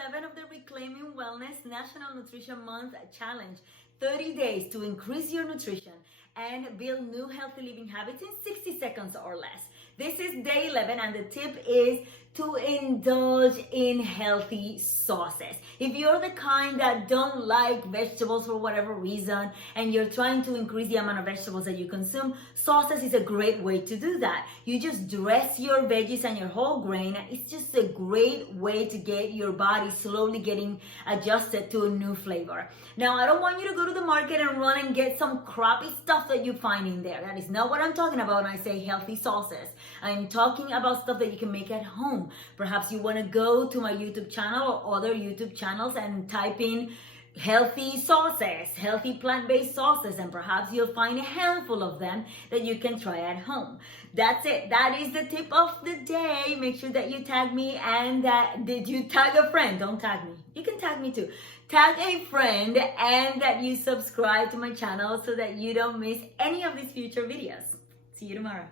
11 of the Reclaiming Wellness National Nutrition Month Challenge. 30 days to increase your nutrition and build new healthy living habits in 60 seconds or less. This is day 11 and the tip is to indulge in healthy sauces. If you're the kind that don't like vegetables for whatever reason and you're trying to increase the amount of vegetables that you consume, sauces is a great way to do that. You just dress your veggies and your whole grain. It's just a great way to get your body slowly getting adjusted to a new flavor. Now, I don't want you to go to the market and run and get some crappy stuff that you find in there. That is not what I'm talking about when I say healthy sauces. I'm talking about stuff that you can make at home. Perhaps you want to go to my YouTube channel or other YouTube channels and type in healthy sauces, healthy plant-based sauces, and perhaps you'll find a handful of them that you can try at home. That's it. That is the tip of the day. Make sure that you tag me and did you tag a friend? Don't tag me. You can tag me too. Tag a friend and that you subscribe to my channel so that you don't miss any of these future videos. See you tomorrow.